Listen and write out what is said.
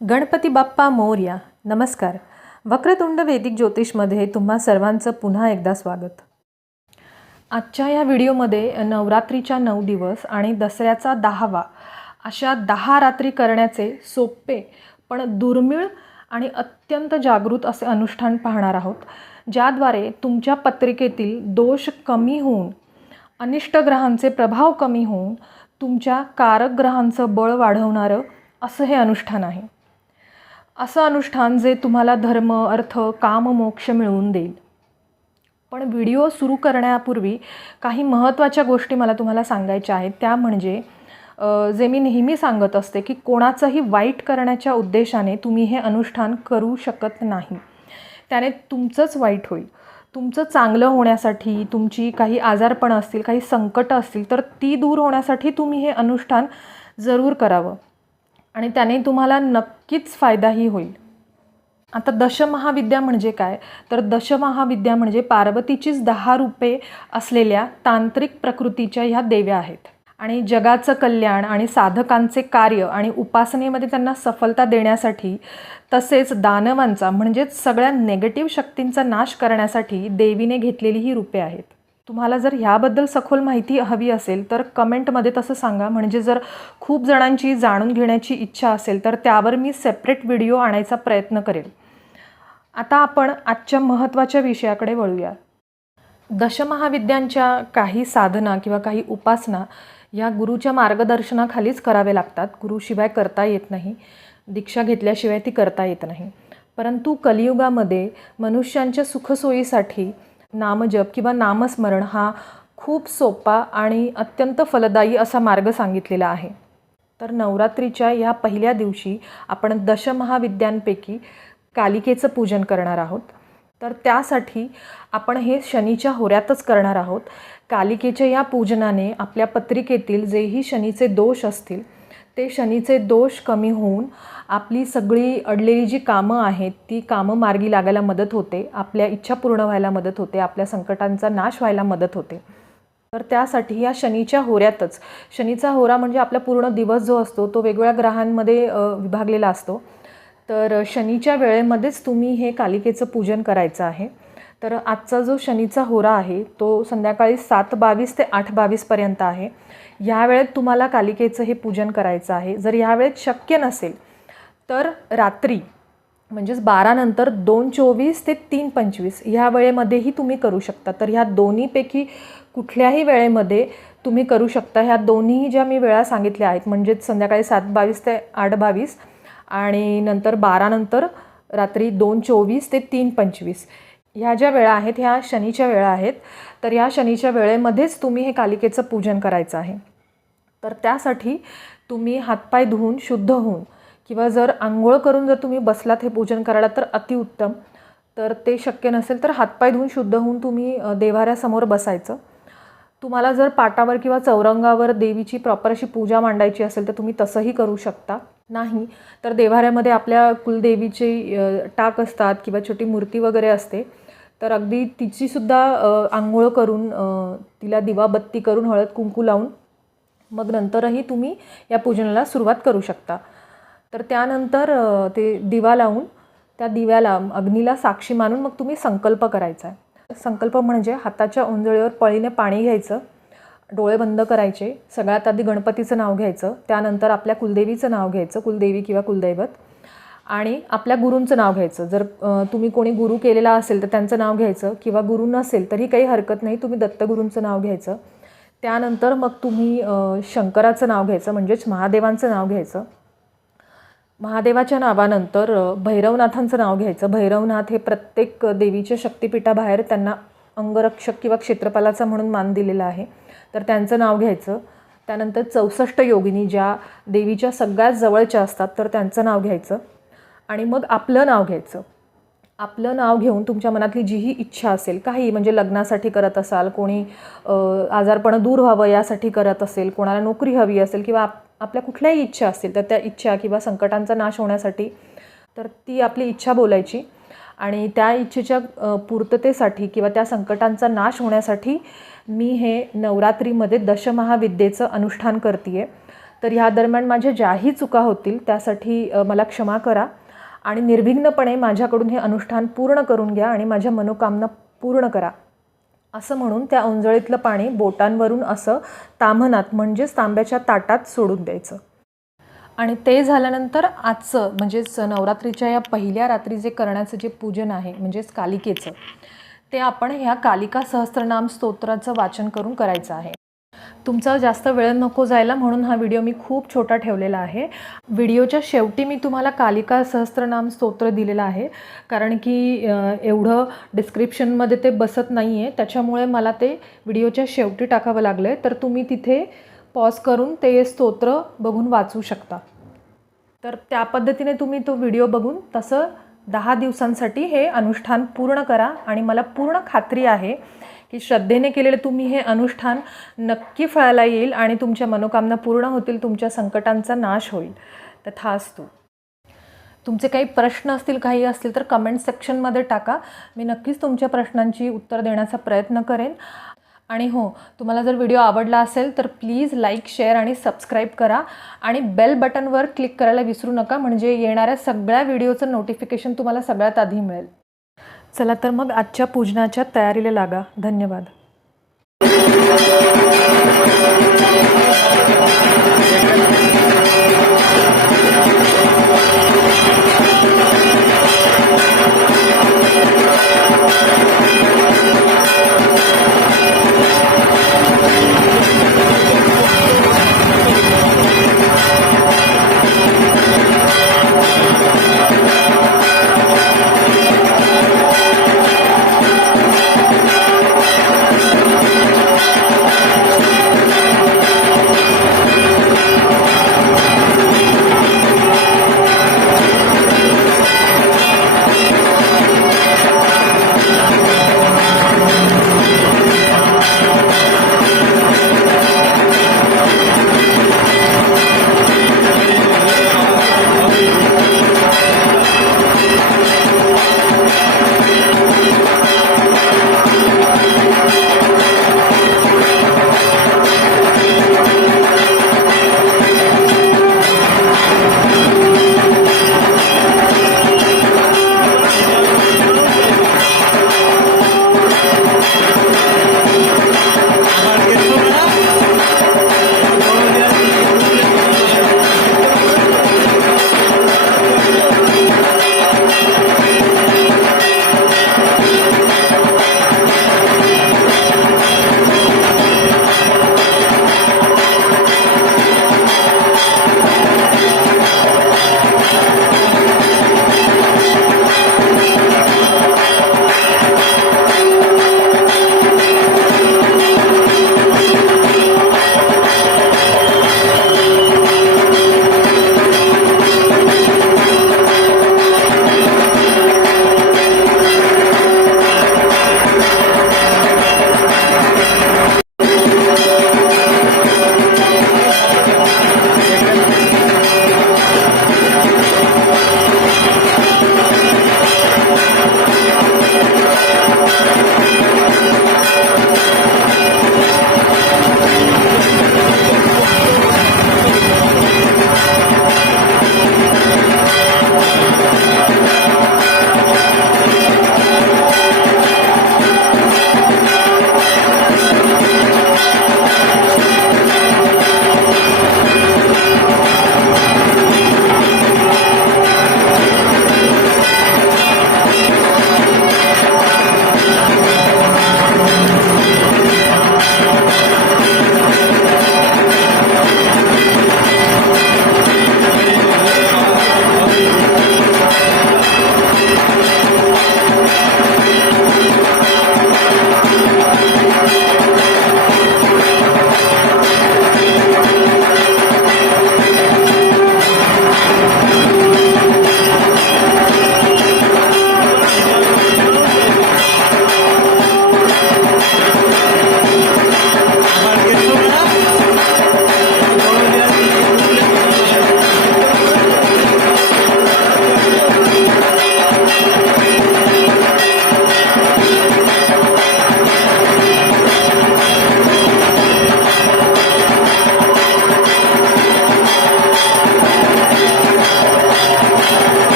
गणपती बाप्पा मोरया. नमस्कार. वक्रतुंड वैदिक ज्योतिषमध्ये तुम्हा सर्वांचं पुन्हा एकदा स्वागत. आजच्या या व्हिडिओमध्ये नवरात्रीच्या 9 दिवस आणि दसऱ्याचा 10वा अशा 10 रात्री करण्याचे सोपे पण दुर्मिळ आणि अत्यंत जागृत असे अनुष्ठान पाहणार आहोत, ज्याद्वारे तुमच्या पत्रिकेतील दोष कमी होऊन, अनिष्ट ग्रहांचे प्रभाव कमी होऊन तुमच्या कारक ग्रहांचं बळ वाढवणारं असं हे अनुष्ठान आहे. असं अनुष्ठान जे तुम्हाला धर्म, अर्थ, काम, मोक्ष मिळवून देईल. पण व्हिडिओ सुरू करण्यापूर्वी काही महत्त्वाच्या गोष्टी मला तुम्हाला सांगायच्या आहेत. त्या म्हणजे जे मी नेहमी सांगत असते की कोणाचंही वाईट करण्याच्या उद्देशाने तुम्ही हे अनुष्ठान करू शकत नाही. त्याने तुमचंच वाईट होईल. तुमचं चांगलं होण्यासाठी, तुमची काही आजारपणं असतील, काही संकटं असतील तर ती दूर होण्यासाठी तुम्ही हे अनुष्ठान जरूर करावं आणि त्याने तुम्हाला नक्कीच फायदाही होईल. आता दशमहाविद्या म्हणजे काय? तर दशमहाविद्या म्हणजे पार्वतीचीच 10 रूपे असलेल्या तांत्रिक प्रकृतीच्या ह्या देव्या आहेत आणि जगाचं कल्याण आणि साधकांचे कार्य आणि उपासनेमध्ये त्यांना सफलता देण्यासाठी, तसेच दानवांचा म्हणजेच सगळ्या नेगेटिव्ह शक्तींचा नाश करण्यासाठी देवीने घेतलेली ही रूपे आहेत. तुम्हाला जर ह्याबद्दल सखोल माहिती हवी असेल तर कमेंटमध्ये तसं सांगा. म्हणजे जर खूप जणांची जाणून घेण्याची इच्छा असेल तर त्यावर मी सेपरेट व्हिडिओ आणायचा प्रयत्न करेल. आता आपण आजच्या महत्त्वाच्या विषयाकडे वळूया. दशमहाविद्यांच्या काही साधना किंवा काही उपासना या गुरुच्या मार्गदर्शनाखालीच करावे लागतात. गुरुशिवाय करता येत नाही. दीक्षा घेतल्याशिवाय ती करता येत नाही. परंतु कलियुगामध्ये मनुष्यांच्या सुखसोयीसाठी नामजप किंवा नामस्मरण हा खूप सोपा आणि अत्यंत फलदायी असा मार्ग सांगितलेला आहे. तर नवरात्रीच्या या पहिल्या दिवशी आपण दशमहाविद्यांपैकी कालिकेचं पूजन करणार आहोत. तर त्यासाठी आपण हे शनीच्या होऱ्यातच करणार आहोत. कालिकेच्या या पूजनाने आपल्या पत्रिकेतील जेही शनीचे दोष असतील ते शनीचे दोष कमी होऊन आपली सगळी अडलेली जी कामं आहेत ती कामं मार्गी लागायला मदत होते, आपल्या इच्छा पूर्ण व्हायला मदत होते, आपल्या संकटांचा नाश व्हायला मदत होते. तर त्यासाठी या शनीच्या होऱ्यातच, शनीचा होरा म्हणजे आपला पूर्ण दिवस जो असतो तो वेगवेगळ्या ग्रहांमध्ये विभागलेला असतो. तर शनीच्या वेळेमध्येच तुम्ही हे कालिकेचं पूजन करायचं आहे. तर आजचा जो शनीचा होरा आहे तो संध्याकाळी 7:22 ते 8:22 पर्यंत आहे. ह्या वेळेत तुम्हाला कालिकेचं हे पूजन करायचं आहे. जर ह्या वेळेत शक्य नसेल तर रात्री म्हणजेच 12 नंतर 2:24 ते 3:25 ह्या वेळेमध्येही तुम्ही करू शकता. तर ह्या दोन्हीपैकी कुठल्याही वेळेमध्ये तुम्ही करू शकता. ह्या दोन्ही ज्या मी वेळा सांगितल्या आहेत म्हणजेच संध्याकाळी 7:22 ते 8:22 आणि नंतर 12 नंतर रात्री 2:24 ते 3:25 ह्या ज्या वेळा आहेत ह्या शनीच्या वेळा आहेत. तर या शनीच्या वेळेमध्येच तुम्ही हे कालिकेचं पूजन करायचं आहे. तर त्यासाठी तुम्ही हातपाय धुवून, शुद्ध होऊन किंवा जर आंघोळ करून जर तुम्ही बसलात हे पूजन करायला तर अतिउत्तम. तर ते शक्य नसेल तर हातपाय धुवून शुद्ध होऊन तुम्ही देव्हाऱ्यासमोर बसायचं. तुम्हाला जर पाटावर किंवा चौरंगावर देवीची प्रॉपर अशी पूजा मांडायची असेल तर तुम्ही तसंही करू शकता. नाही तर देव्हाऱ्यामध्ये आपल्या कुलदेवीचे टाक असतात किंवा छोटी मूर्ती वगैरे असते. तर अगदी तिचीसुद्धा आंघोळ करून तिला दिवाबत्ती करून हळद कुंकू लावून मग नंतरही तुम्ही या पूजनाला सुरुवात करू शकता. तर त्यानंतर ते दिवा लावून त्या दिव्याला अग्नीला साक्षी मानून मग तुम्ही संकल्प करायचा आहे. संकल्प म्हणजे हाताच्या ओंजळीवर पळीने पाणी घ्यायचं, डोळे बंद करायचे, सगळ्यात आधी गणपतीचं नाव घ्यायचं, त्यानंतर आपल्या कुलदेवीचं नाव घ्यायचं, कुलदेवी किंवा कुलदैवत, आणि आपल्या गुरूंचं नाव घ्यायचं. जर तुम्ही कोणी गुरु केलेला असेल तर त्यांचं नाव घ्यायचं किंवा गुरु नसेल तरी काही हरकत नाही, तुम्ही दत्तगुरूंचं नाव घ्यायचं. त्यानंतर मग तुम्ही शंकराचं नाव घ्यायचं म्हणजेच महादेवांचं नाव घ्यायचं. महादेवाच्या नावानंतर भैरवनाथांचं नाव घ्यायचं. भैरवनाथ हे प्रत्येक देवीच्या शक्तिपीठाबाहेर त्यांना अंगरक्षक किंवा क्षेत्रपालाचा म्हणून मान दिलेला आहे. तर त्यांचं नाव घ्यायचं. त्यानंतर 64 योगिनी ज्या देवीच्या सगळ्यात जवळच्या असतात तर त्यांचं नाव घ्यायचं आणि मग आपलं नाव घ्यायचं. आपलं नाव घेऊन तुमच्या मनातली जीही इच्छा असेल, काही म्हणजे लग्नासाठी करत असाल, कोणी आजारपणं दूर व्हावं यासाठी करत असेल, कोणाला नोकरी हवी असेल किंवा आपल्या कुठल्याही इच्छा असतील तर त्या इच्छा किंवा संकटांचा नाश होण्यासाठी तर ती आपली इच्छा बोलायची आणि त्या इच्छेच्या पूर्ततेसाठी किंवा त्या संकटांचा नाश होण्यासाठी मी हे नवरात्रीमध्ये दशमहाविद्येचं अनुष्ठान करते आहे. तर ह्या दरम्यान माझ्या ज्याही चुका होतील त्यासाठी मला क्षमा करा आणि निर्विघ्नपणे माझ्याकडून हे अनुष्ठान पूर्ण करून घ्या आणि माझ्या मनोकामना पूर्ण करा असं म्हणून त्या ओंजळीतलं पाणी बोटांवरून असं ताम्हनात म्हणजेच तांब्याच्या ताटात सोडून द्यायचं. आणि ते झाल्यानंतर आजचं म्हणजेच नवरात्रीच्या या पहिल्या रात्री जे करण्याचं जे पूजन आहे म्हणजेच कालिकेचं, ते आपण ह्या कालिका सहस्त्रनाम स्तोत्राचं वाचन करून करायचं आहे. तुमचा जास्त वेळ नको जायला म्हणून हा व्हिडिओ मी खूप छोटा ठेवलेला आहे. व्हिडिओच्या शेवटी मी तुम्हाला कालिका सहस्त्रनाम स्तोत्र दिलेलं आहे, कारण की एवढं डिस्क्रिप्शनमध्ये ते बसत नाही आहे, त्याच्यामुळे मला ते व्हिडिओच्या शेवटी टाकावं लागलं आहे. तर तुम्ही तिथे पॉज करून ते स्तोत्र बघून वाचू शकता. तर त्या पद्धतीने तुम्ही तो व्हिडिओ बघून तसं 10 दिवसांसाठी हे अनुष्ठान पूर्ण करा आणि मला पूर्ण खात्री आहे की श्रद्धेने केलेले तुम्ही हे अनुष्ठान नक्की फळाला येईल आणि तुमच्या मनोकामना पूर्ण होतील, तुमच्या संकटांचा नाश होईल. तथास्तु. तुमचे काही प्रश्न असतील, काही असतील तर कमेंट सेक्शनमध्ये टाका. मी नक्कीच तुमच्या प्रश्नांची उत्तर देण्याचा प्रयत्न करेन. आणि हो, तुम्हाला जर व्हिडिओ आवडला असेल तर प्लीज लाईक, शेअर आणि सबस्क्राईब करा आणि बेल बटनवर क्लिक करायला विसरू नका, म्हणजे येणाऱ्या सगळ्या व्हिडिओचं नोटिफिकेशन तुम्हाला सगळ्यात आधी मिळेल. चला तर मग आजच्या पूजनाच्या तयारीला लागा. धन्यवाद.